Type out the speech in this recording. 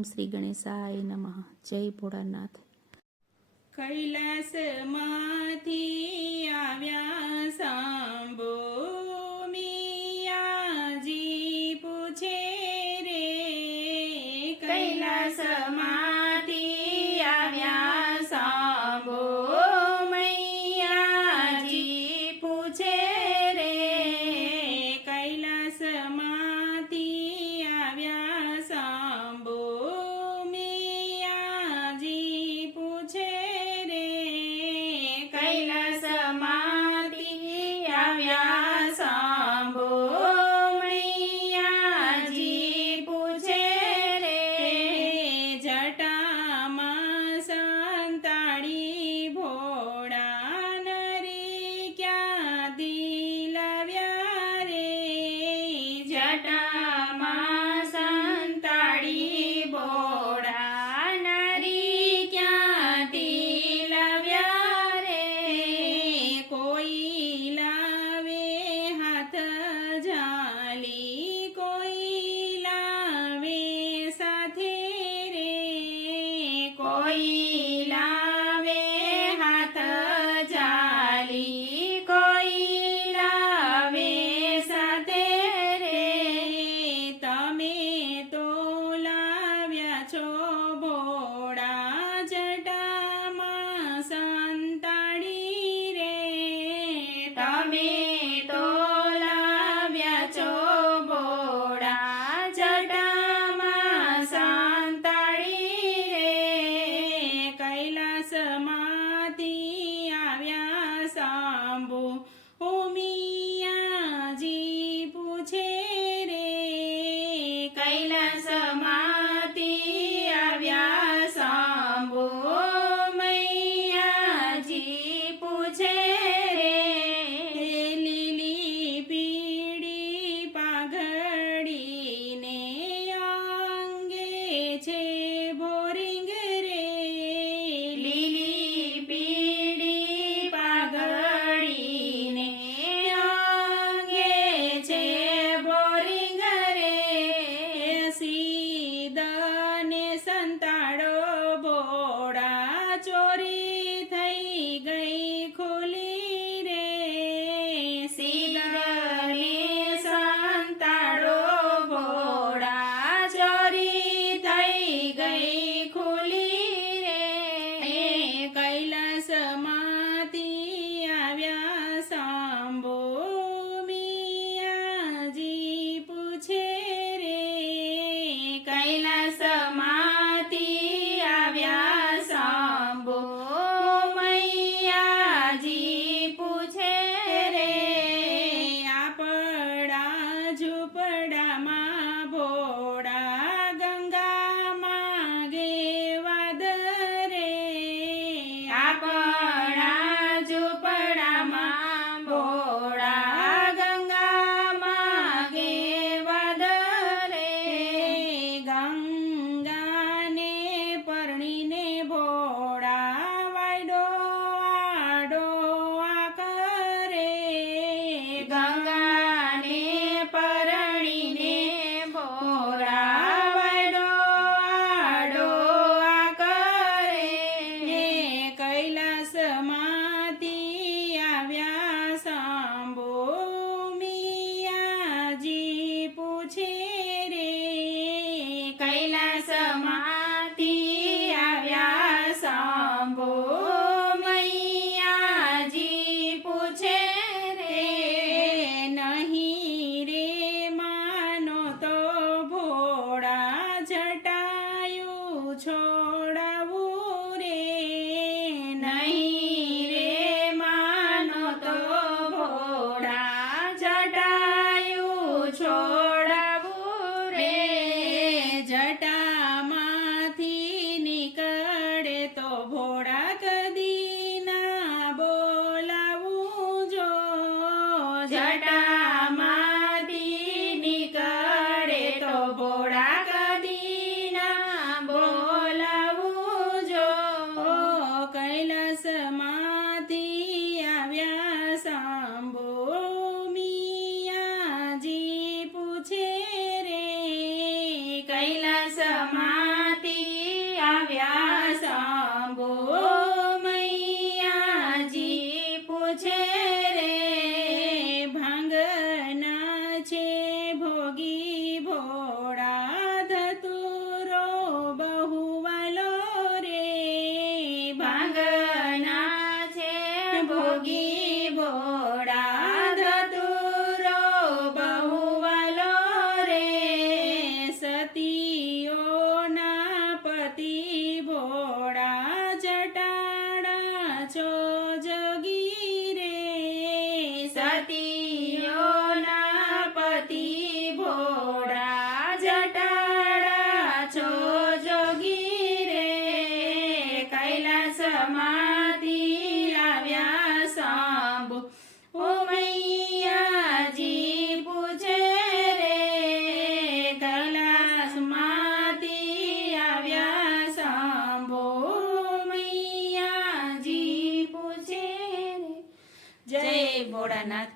ઓમ શ્રી ગણેશાય નમઃ. જય ભોળાનાથ. કૈલાસમાંથી આવ્યા સાંભો મિયાજી પૂછે રે. કૈલાસમાંથી આવ્યા સાંભો મૈયાજી પૂછે રે. કૈલાસમાંથી આવ્યા સાંભો મિયાજી પૂછે રે. કૈલાસમાંથી આવ્યા સાંભો મૈયાજી પૂછે રે. જટામાં સંતાડી ભોળા નરી ક્યાંથી લાવ્યા રે. જટામાં સંતાડી ભોળા નરી ક્યાંથી લાવ્યા રે. કોઈ લાવે હાથ ઝાલી, કોઈ લાવે સાથે રે. કોઈ લાવે હાથ ઝાલી, કોઈ લાવે સાથે રે. તમે તો લાવ્યા છો ભોળા જટામાં સંતાડી રે. તમે તો લાવ્યા છો ભોળા જટામાં સંતાડી રે. કૈલાસમાંથી આવ્યા સાંભો મિયાજી પૂછે રે. કૈલાસમાંથી આવ્યા સાંભો મૈયાજી પૂછે રે. લીલી પીળી પાઘડીને અંગે છે ભોરિંગ રે. લીલી પીળી પાઘડીને અંગે છે ભોરિંગ રે. સીધને સંતાડો ભોળા, ચોરી થઈ ગઈ ખુલી રે. સીધને સંતાડો ભોળા, ચોરી થઈ ગઈ ખુલી રે. કૈલાસમાંથી આવ્યા સાંભો મિયાજી પૂછે રે. કૈલાસમાંથી આવ્યા સાંભો મૈયાજી પૂછે રે. આપણા ઝૂંપડામાં ભોળા ગંગા માગે વાદ રે. આપણા ઝૂંપડામાં ભોળા ગંગા માગે વાદ રે. ગંગાને પરણીને ભોળા વાયડો આડો આ કરે. ગંગાને પરણીને ભોળા વાયડો આડો આ કરે. કૈલાસમાંથી આવ્યા સાંભો મિયાજી પૂછે રે. કૈલાસમાંથી આવ્યા સાંભો મૈયાજી પૂછે રે. નહીં રે માનો તો ભોળા જટાયું છોડાવું રે. નહીં રે માનો તો ભોળા જટાયું છોડાવું રે. જટામાંથી નીકળે તો ભોળા કદી ના બોલાવું જો. જટામાંથી નીકળે તો ભોળા કદી ના બોલાવું જો. કૈલાસમાંથી આવ્યા સાંભો મિયાજી પૂછે રે. કૈલાસમાં ભોગી ભોળા ધતુરો બહુ વાલો રે સતીઓના પતિ ભોળા જટાડા છો જોગી રે સતીઓના પતિ ભોળા જટાડા છો જોગી રે કૈલાસમાંથી આવ્યા શંભુ ઓ મૈયાજી પૂછે રે કૈલાસમાંથી આવ્યા શંભુ મૈયાજી પૂછે રે જય ભોળાનાથ